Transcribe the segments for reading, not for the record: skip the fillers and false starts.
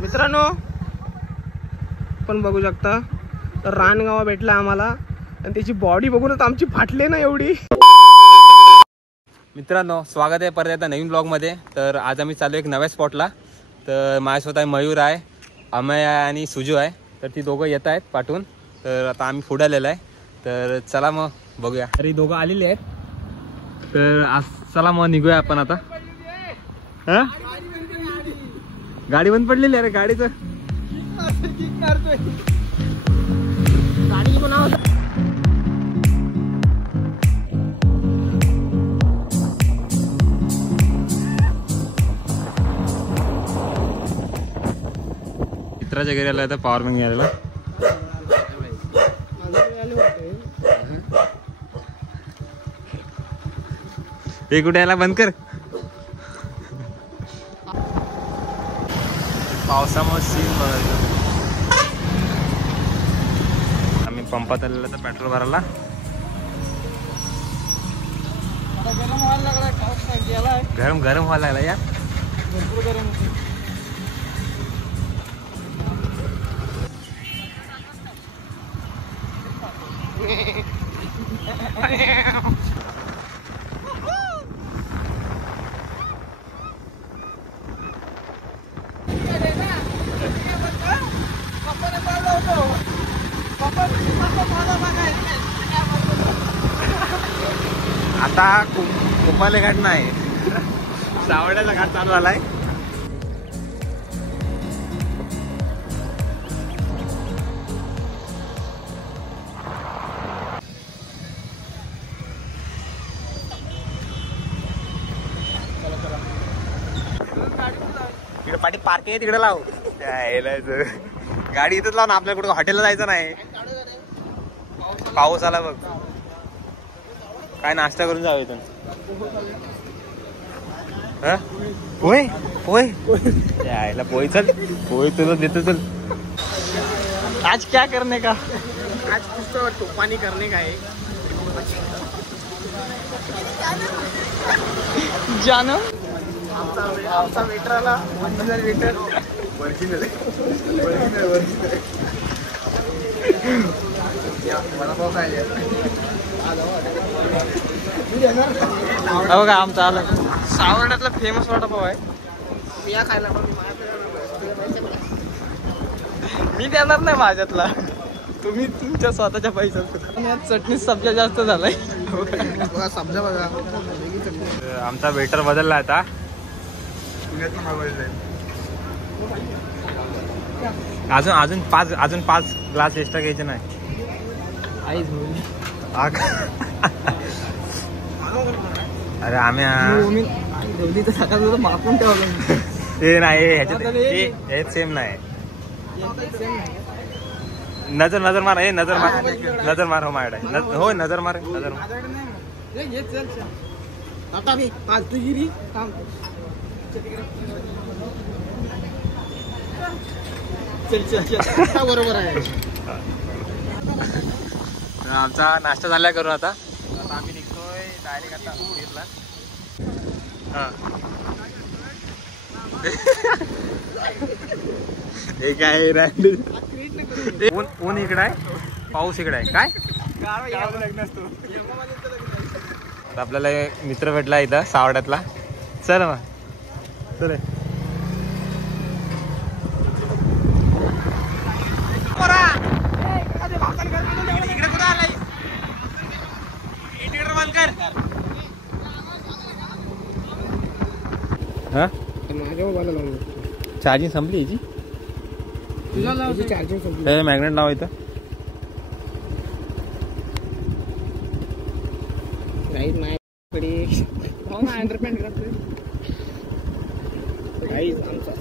मित्रांनो पण बघू शकता रानगावा भेटला आम्हाला आणि त्याची बॉडी बघूनच आमची फाटली ना एवढी. मित्रांनो स्वागत आहे परत आता नवीन ब्लॉगमध्ये. तर आज आम्ही चालू एक नव्या स्पॉटला. तर माझ्यासोबत आहे मयूर आहे, अमय आहे आणि सुजू आहे. तर ती दोघं येत आहेत पाठवून. तर आता आम्ही पुढे आलेलो आहे. तर चला मग बघूया. तरी दोघं आलेले आहेत. तर आज चला मग निघूया आपण आता. हा गाडी बंद पडलेली अरे गाडीचं गाडी कोणा होता मित्राच्या घरी आला तर पॉवर बँक घ्यायला. हे कुठे यायला बंद कर. पावसामुळे सीन बघायचं. आम्ही पंपात आलेलो तर पेट्रोल भरायला. गरम गरम व्हायला लागला यार. आता कुपाले घाट नाही, सावड्याचा घाट चालू झालाय. तिकडे पाठी पार्किंग आहे तिकडे लाव. गाडी इथंच लाव ना, आपल्याला कुठं हॉटेलला जायचं नाही. पाऊस आला बघ. काय नाश्ता करून जाऊ इथून. पोहे पोहे यायला पोहे. चल पोहे तुला देतो. चल आज क्या करने का, आज कुछ तूफानी करने का है. जानो आमचा वेटर आला. वेटर बघा आमचा आला. सावर्ड्यातला फेमस वडापाव आहे. मी या खायला मी देणार नाही माझ्यातला. तुम्ही तुमच्या स्वतःच्या पैशात. चटणी सब्जा जास्त झालाय. सब्जा बघा. आमचा वेटर बदलला आता. अजून पाच ग्लास एक्स्ट्रा घ्यायचे नाही. अरे आम्ही मापून ठेवलं. ते नाही ह्याच्यात सेम नाही. नजर मार. हे नजर मार हो माझ्याकडे. हो नजर मार. बरोबर आहे. आमचा नाश्ता झाला करून आता आम्ही निघतोय डायरेक्ट आता उडीरला. हे काय ऊन इकडे आहे, पाऊस इकडे आहे. काय आपल्याला मित्र भेटला इथं सावड्यातला. चल मग चल. चार्जिंग संपली याची. मॅग्नेट लाव इथं.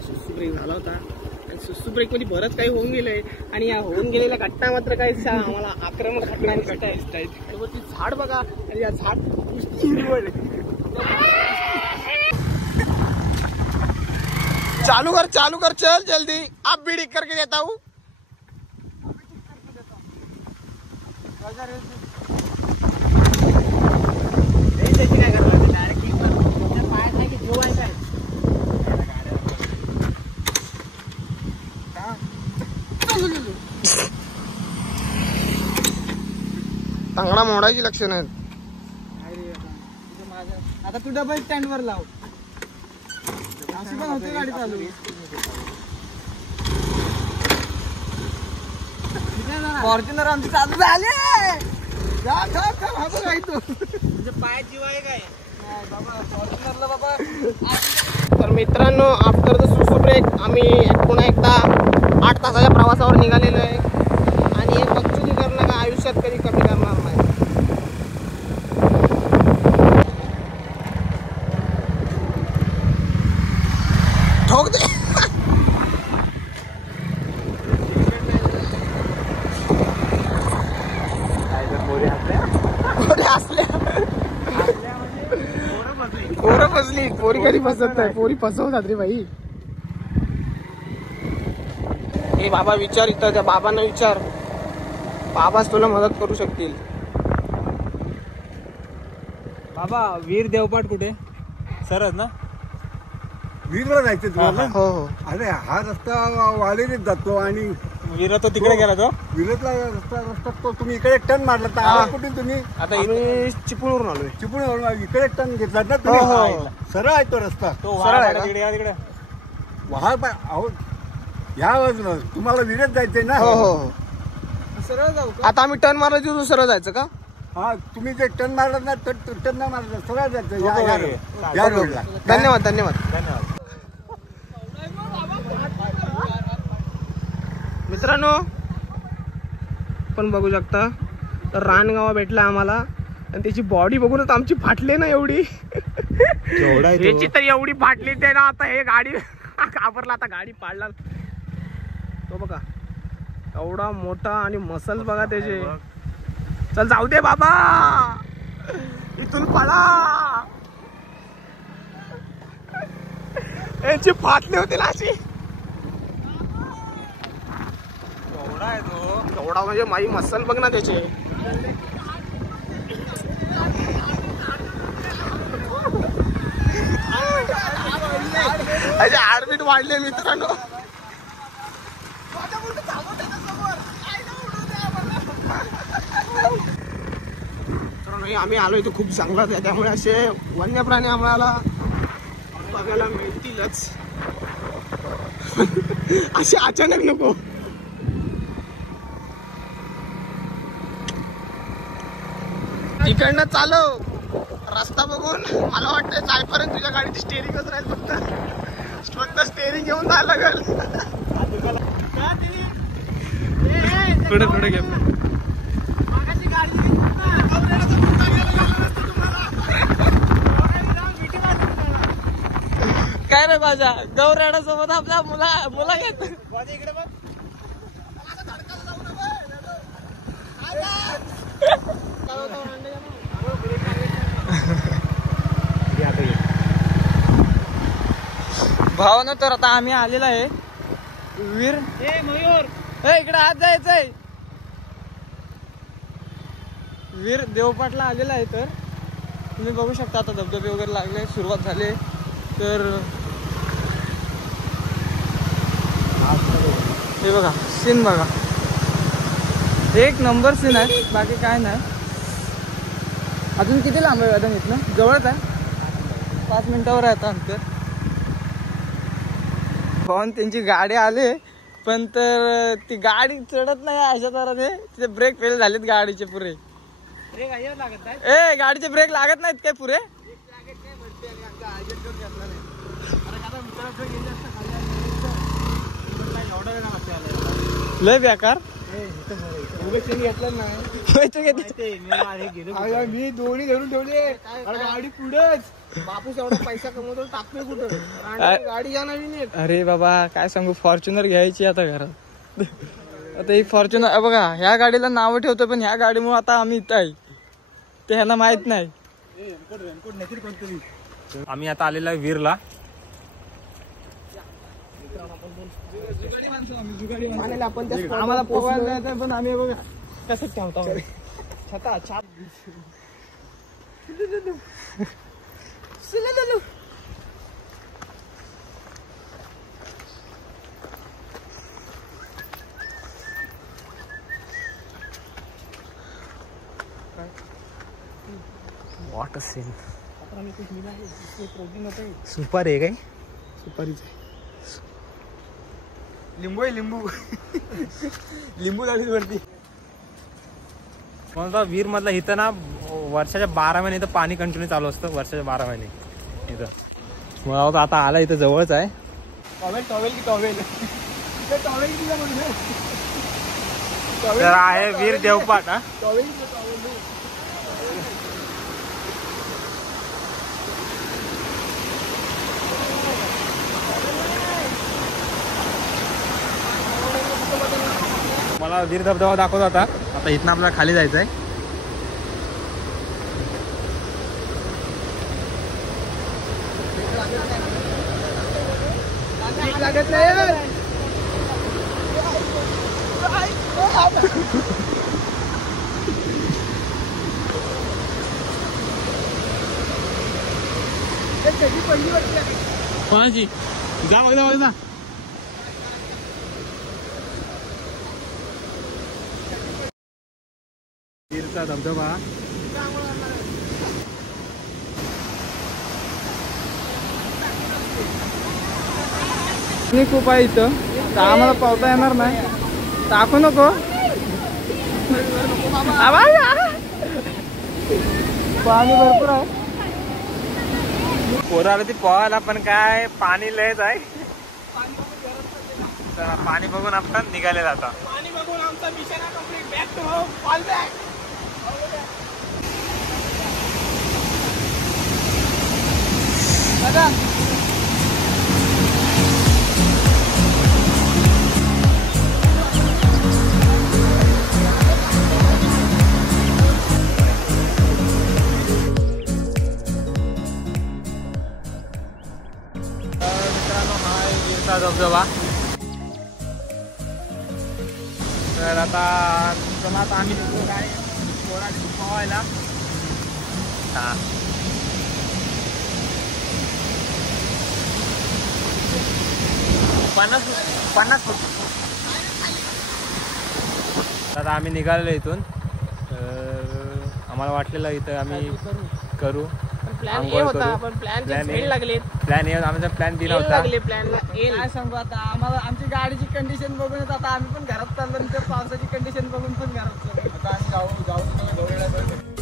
सुसू ब्रेक झाला होता. सुसू ब्रेक मध्ये बरंच काही होऊन गेलंय. आणि या होऊन गेलेल्या घटना मात्र काही आम्हाला आक्रमक घटना दिसत आहेत. ती झाड बघा. आणि या झाड चालू कर चल जल्दी. आप भी ठीक करके देता हूँ. डायरेक्ट तांगडा मोडायची लक्षण आहेत. आता तू डबल स्टँड वर लाव. अशी पण होते गाडी चालू. फॉर्च्युनर आमची चालू झाले. म्हणजे पाय जीव आहे काय बाबा फॉर्च्युनरला बाबा. तर मित्रांनो, आफ्टर द सुसू ब्रेक आम्ही पुन्हा एकदा 8 तासाच्या प्रवासावर निघालेलो आहे. आणि हे बच्चूनी करणं का आयुष्यात कधी कमी करणार नाही. ठोक दे. पोरं फसली. पोरी कधी फसत नाही. पोरी फसवतात रे भाई. हे बाबा विचार, इथं त्या बाबांना विचार. बाबाच तुला मदत करू शकतील. बाबा वीर देवपाट कुठे? सरच ना? वीरला जायचं तुम्हाला? हो हो. अरे हा रस्ता वालेरीत जातो आणि वीर तो तिकडे गेला तो. विरतला रस्ता तो तुम्ही इकडे टर्न मारला तर आला कुठून तुम्ही? आता आम्ही चिपळूणवरून आलोय. चिपळूण इकडे टर्न घेतला ना तुम्ही? हो, हो. सरळ आहे तो रस्ता. तो सरळ आहे का? तिकडे या तिकडे. वाहा पाय अहो या बाजूला तुम्हाला विरत जायचंय ना? हो हो. सरळ जाऊ का? आता आम्ही टर्न मारला तिथून सरळ जायचं का? हा तुम्ही जे टर्न मारला ना टर्न नाही मारला सरळ जायचं हो, या रोडला. धन्यवाद धन्यवाद. धन्यवाद. मित्रांनो, पण बघू शकता तर रानगावा भेटला आम्हाला. आणि त्याची बॉडी बघूनच आमची फाटली ना एवढी. याची तर एवढी फाटली ते ना. आता हे गाडी घाबरला. आता गाडी पाडला तो बघा. एवढा मोठा आणि मसल्स बघा त्याचे. चल जाऊ दे बाबा, इथून पळा. याची फाटली होती ना अशी. एवढा आहे तो. एवढा म्हणजे माई मसल बघ ना त्याचे. हार्टबीट वाढले मित्रांनो. आम्ही आलोय तो खूप चांगला आहे. त्यामुळे असे वन्य प्राणी आम्हाला बघायला मिळतीलच. असे अचानक नको. इकडनं चालव. रस्ता बघून मला वाटतं जायपर्यंत तुझ्या गाडीची स्टेरिंगच राहील. फक्त स्टेरिंग घेऊन जायला लागेल. पुढे पुढे घे. काय रे माझ्या गौराडा सोबत आपल्या मुला घेत. भावानं तर आता आम्ही आलेला आहे वीर. मयूर इकडे आत जायचंय. वीर देवपाटला आलेला आहे. तर तुम्ही बघू शकता आता धबधबे वगैरे लागले. सुरुवात झाली. तर हे बघा सीन बघा. एक नंबर सीन आहे. बाकी काय नाही. अजून किती लांब आहे आता इथनं? जवळच आहे. 5 मिनिटावर आहे आता अंतर. भाऊन त्यांची गाडी आले पण तर ती गाडी चढत नाही अशा तऱ्हेने. तिथे ब्रेक फेल झालेत गाडीचे पुरे. गाडीचे ब्रेक लागत नाहीत काय पुरे? लय बेकार. मी दोन्ही धरून ठेवले. गाडी पुढेच. बापूस एवढा पैसा कमवतो टाकतोय कुठं गाडी घ्या नवीन. अरे बाबा काय सांगू. फॉर्च्युनर घ्यायची आता घरात. आता ही फॉर्च्युनर बघा. ह्या गाडीला नाव ठेवतो पण ह्या गाडीमुळे आता आम्ही इथं आहे ते ह्यांना माहित नाही. आम्ही आता आलेलो आहे वीरला. आम्हाला पोहायला जायचं पण आम्ही बघा कसं ठेवतो. छता छाप. वॉटर सीन सुपर आहे काय सुपारीच लिंबू आहे लिंबू लिंबू झाली वरती म्हणता वीर मधला इथं ना वर्षाच्या 12 महिने इथं पाणी कंटिन्यू चालू असतं वर्षाच्या 12 महिने इथं मग आता आला इथं जवळच आहे तर आहे वीर देवपाट हा मला वीर धबधबा दाखवत होता आता इथनं आपल्याला खाली जायचंय लागत नाही कोणाची जा बघा वीरचा धबधबा खूप आहे इथं तर आम्हाला पावता येणार नाही टाकू नको पाणी भरपूर आहे पोरं आलं ती पोहायला पण काय पाणी लयच आहे तर पाणी बघून आपण निघाले जाता पाणी बघून आमचा मिशन आहे complete back to home all back दादा मित्रांनो हा आहे वीरचा धबधबा तर आता चला आता आम्ही निघतो काय पोराने पोहायला हा 50 फूट आता आम्ही निघालेलो इथून तर आम्हाला वाटलेलं इथं आम्ही करू प्लॅन आंघोळ ए होता करू. पण प्लॅन Plan A. फेल लागले प्लॅन आमचा प्लॅन बी नव्हता लागले प्लॅन काय सांगू आता आम्हाला आमची गाडीची कंडिशन बघून आता आम्ही पण घरात चाललो आणि त्या पावसाची कंडिशन बघून पण घरात चाललो आता आम्ही जाऊ